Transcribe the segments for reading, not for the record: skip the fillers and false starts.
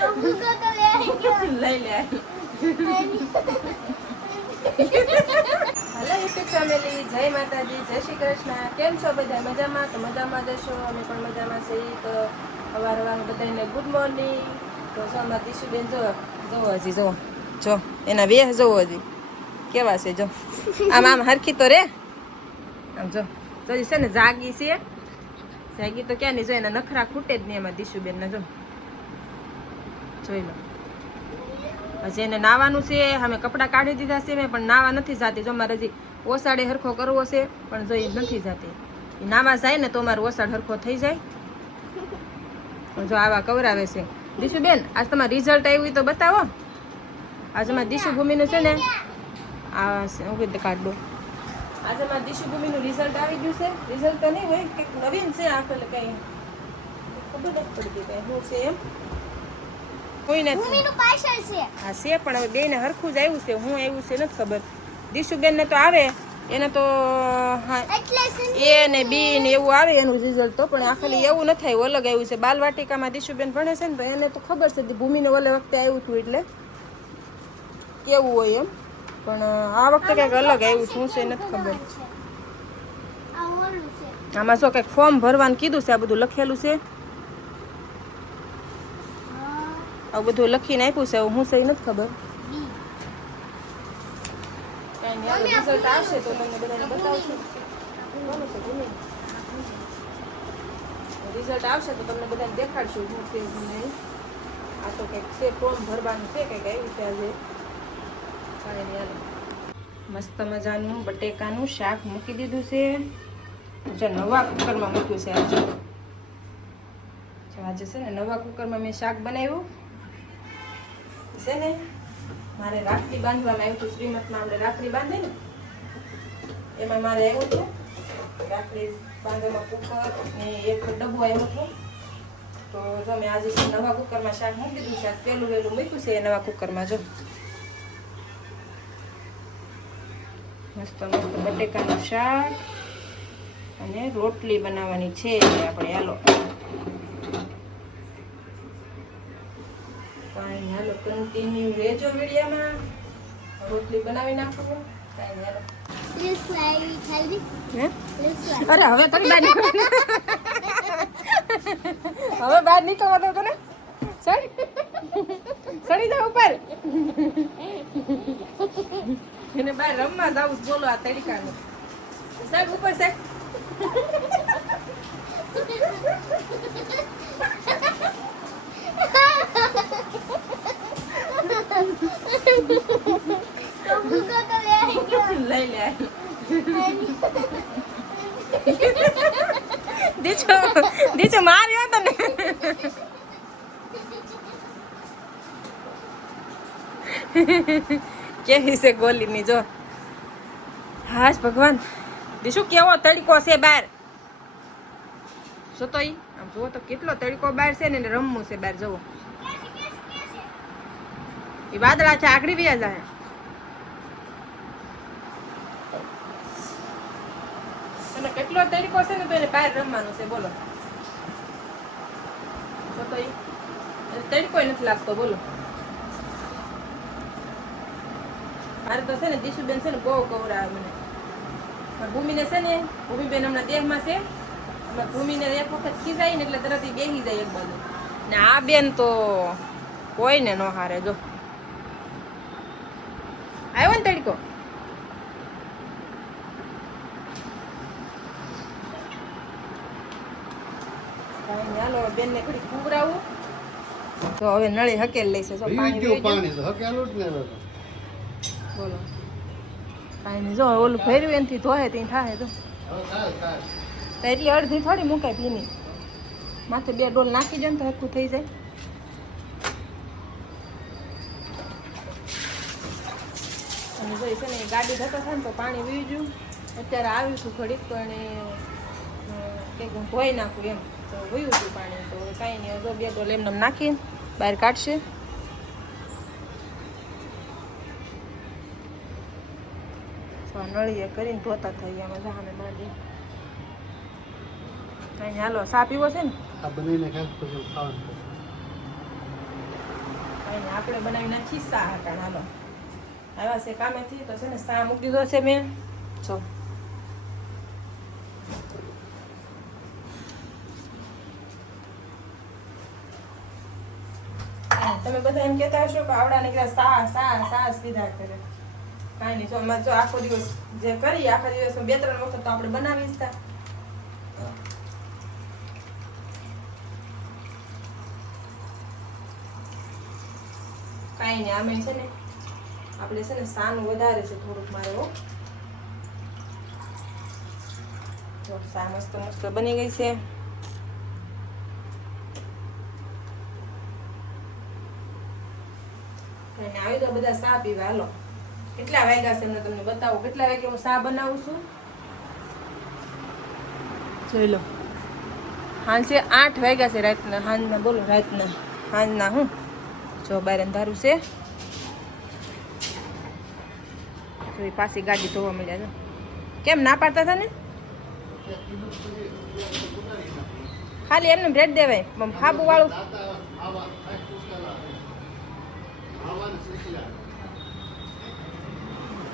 લઈ લે hello YouTube family, જય માતાજી, જય શ્રી કૃષ્ણ. કેમ છો બધા? મજામાં? તો મજામાં જશો, અમે પણ મજામાં છીએ. તો અવારવાર બધાને ગુડ મોર્નિંગ. તો સોમાં દીશુબેન જોવો હજી જો એના વેહ જોવો હજી કેવા છે. જો આમ આમ હરખી તો રે, આમ જો છે ને જાગી છે. જાગી તો ક્યાં નહીં, જો એના નખરા ખૂટે જ નહીં એમાં દીશુબેન ને. જો જોઈ લો. હજી એને નાવાનું છે. અમે કપડાં કાઢી દીધા છે પણ નાવા નથી જાતી. જો મારે હજી ઓસાડે હરખો કરવો છે પણ જો એ નથી જાતી. એ નાવા જાય ને તો મારો ઓસાડ હરખો થઈ જાય. જો આવા કવરાવે છે. દીશુબેન આજ તમારે રિઝલ્ટ આવ્યું તો બતાવો. આજે મારે દીશુ ભૂમિનું છે ને આ હું કાર્ડ દો. આજે મારે દીશુ ભૂમિનું રિઝલ્ટ આવી ગયું છે. રિઝલ્ટ તો નહીં હોય, કંઈક નવીન છે. આ પેલે કંઈ ખબર નથી પડતી કંઈ શું છે એમ. કોઈ નથી હા છે પણ હવે બેને હરખું જ આવ્યું છે. હું આવ્યું છે નથી ખબર. દીશુબેન ને તો આવે, એને તો એ ને બી ને એવું આવે એનું રિઝલ્ટ. તો પણ આ ખાલી એવું નથી આવ્યું, અલગ આવ્યું છે. બાલવાટિકામાં દીશુબેન ભણે છે ને તો એને તો ખબર છે ભૂમિને ઓલે વખતે આવ્યું હતું એટલે કેવું હોય એમ. પણ આ વખતે કંઈક અલગ આવ્યું શું છે નથી ખબર. આમાં શું કંઈક ફોર્મ ભરવાનું કીધું છે. આ બધું લખેલું છે. આવું બધું લખીને આપ્યું છે. હું છે નથી ખબર. રિઝલ્ટ આવશે તો તમને બધાને બતાવશું. રિઝલ્ટ આવશે તો તમને બધાને દેખાડશું શું છે શું નહીં. આ તો કંઈક છે ફોર્મ ભરવાનું છે, કંઈક આવ્યું છે આજે. મસ્ત મજાનું બટેકાનું શાક મૂકી દીધું છે. જો નવા કુકરમાં મૂક્યું છે આજે. આજે છે ને નવા કુકરમાં મેં શાક બનાવ્યું છે ને. મારે રાખડી બાંધવામાં આવ્યું હતું. શ્રીમતમાં આપણે રાખડી બાંધે ને એમાં મારે આવ્યું હતું રાખડી બાંધવામાં કુકર ને એક ડબ્બો આવ્યો હતો. તો જો મેં આજે નવા કુકરમાં શાક મૂકી દીધું છે. પેલું વેલું મૂક્યું છે એ નવા કુકરમાં. જો મસ્ત મસ્ત બટેકાનું શાક અને રોટલી બનાવવાની છે આપણે. હાલો કાંઈ હાલો કન્ટિન્યુ રહેજો વિડીયામાં. રોટલી બનાવી નાખું. કાંઈ હાલો. અરે હવે તો બહાર નીકળ. હવે બહાર નીકળવા દો તને. સડી જાવ ઉપર. એને બહાર રમવા જાવ. બોલો આ તડકાનું. સાહેબ ઉપર સાહેબ. લઈ લે દીચો માર્યો તને. કેવી છે ગોલીની જો. હાશ ભગવાન દીશુ કેવો તડકો છે બહાર. શું તો ઈ આમ જુઓ તો કેટલો તડકો બહાર છે ને રમવું છે બહાર. જુઓ એ વાદળા છે આગળ વ્યા જાય. અને કેટલો તડકો છે ને તો એને બહાર રમવાનું છે. બોલો શું તો ઈ તડકો નથી લાગતો. બોલો મારે તો છે ને દીશુબેન છે ને બહુ કવરાવે મને. ભૂમિને છે ને ભૂમિબેન હમણાં દેહમાં છે. ભૂમિને એક વખત ખીજાય ને એટલે તરત બેસી જાય એક બાજુ. ને આ બેન તો કોઈને ન હારે. જો આવ્યો ને તડકો. હાલો બેન ને ઘડી કુવરાવું તો હવે નળી હકેલ લઈશે. બોલો કાંઈ નહીં. જો ઓલું ભર્યું એનાથી ધોહે ત્યાં થાય. તો એટલી અડધી થોડી મુકાય પીની. માથે 2 ડોલ નાખી જાય ને તો હરખું થઈ જાય. અને જોઈ છે ને ગાડી જતા થાય ને તો પાણી વીવી ગયું. અત્યારે આવ્યું હતું ઘડીક પણ કંઈક હું ધોઈ નાખું એમ તો વયું હતું પાણી. તો કાંઈ નહીં, જો 2 ડોલ એમને નાખી બહાર કાઢશે. નળીએ કરીને ધોતા થઈ આમાં જહાને બાંધી. કાંઈ હાલો સા પીવો છે ને. આ બનીને ખાસ પછી ખાવાનું. કાંઈ આપણે બનાવી નાખી સા હટાણ. હાલો આવ્યા છે કામેથી તો છે ને સા મૂકી દીધો છે મેં. જો તમે બધા એમ કહેતા હશો કે આવડા નીકળ્યા સા પીધા કરે. કાંઈ નહીં, જો અમારે જો આખો દિવસ જે કરી આખા દિવસ 2-3 વખત તો આપણે બનાવી જ તા. કાંઈ નહીં, આમે છે ને આપણે છે ને સાનું વધારે છે થોડુંક મારે. હો જો સા મસ્ત મસ્ત બની ગઈ છે. આવી તો બધા સા પીવા. હાલો કેટલા વાગ્યા છે એમને તમને બતાવું. કેટલા વાગે હું સા બનાવું છું જોઈ લો. સાંજે 8 વાગ્યા છે રાતના. સાંજના બોલો સાંજના હું જો બહાર અંધારું છે. તો પાછી ગાડી ધોવા મળ્યા. જો કેમ ના પાડતા હતા ને, ખાલી એમને બ્રેડ દેવાય ફાબુ વાળું.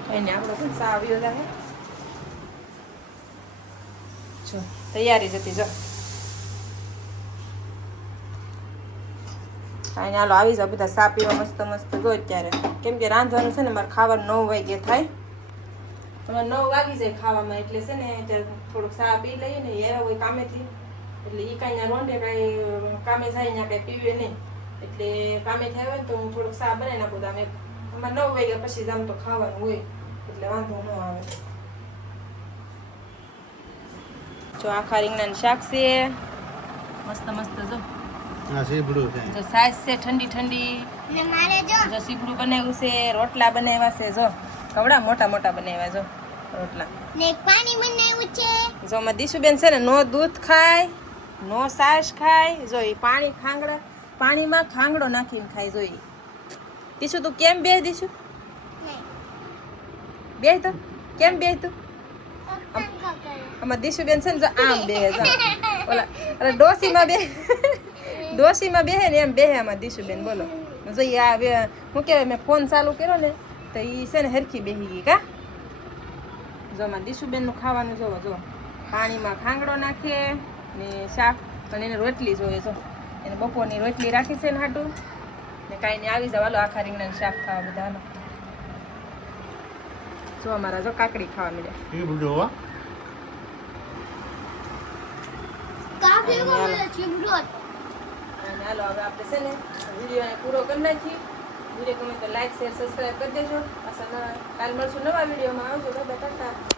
કઈ ને આપણો પણ સા આવ્યો છે. જો તૈયારી જતી. જો કાંઈ ને હાલો આવી જાવ બધા સા પીવા મસ્ત મસ્ત. જો અત્યારે કેમ કે રાંધવાનું છે ને મારે ખાવાનું 9 વાગે થાય. તમારે 9 વાગી જાય ખાવામાં. એટલે છે ને અત્યારે થોડુંક સા પી લઈએ ને એરા હોય કામેથી. એટલે એ કાંઈ રોંડે કાંઈ કામે જાય ને કાંઈ પીવે નહીં. એટલે કામેથી આવે ને તો હું થોડુંક સા બનાવી નાખું. તો અમે અમારે 9 વાગ્યા પછી જ આમ તો ખાવાનું હોય એટલે વાંધો ન આવે. જો આખા રીંગણાનું શાક છે મસ્ત મસ્ત. જો સીભડું છે, જો સાઈઝ છે ઠંડી ઠંડી. જો સીભડું બનાવ્યું છે. રોટલા બનાવ્યા છે. જો કવડા મોટા મોટા બનાવ્યા. જો રોટલા પાણી બનાવ્યું છે. જો અમારી દીશુબેન છે ને નો દૂધ ખાય નો છાશ ખાય. જો એ પાણીમાં ખાંગડો નાખીને ખાય. જો એ દીશુ તું કેમ બે દીશુ બે તો કેમ બે તું. અમાર દીશુબેન છે ને જો આમ બે. જો ઓલા અરે ડોસીમાં બેહે ને એમ બેહે અમાર દીશુબેન. બોલો જો આ હું કહેવાય મેં ફોન ચાલુ કર્યો ને તો એ છે ને હરખી બેસી ગઈ. કા જો અમાર દીશુબેનનું ખાવાનું જોવો. જો પાણીમાં ખાંગડો નાખે ને શાક અને એને રોટલી જોઈએ. જો એને બપોરની રોટલી રાખી છે ને હાટું ને કાંઈ નહીં આવી જાવ. હાલો આખા રીંગણાનું શાક ખાવા બધા. હાલો જો અમારા જો કાકડી ખાવા મળ્યા. હાલો હવે આપણે છે ને વિડીયોને પૂરો કરી નાખીએ. વિડીયો ગમે તો લાઈક શેર સબસ્ક્રાઈબ કરી દેજો. કાલ મળશું નવા વિડીયોમાં. આવજો. Bye bye, Tata.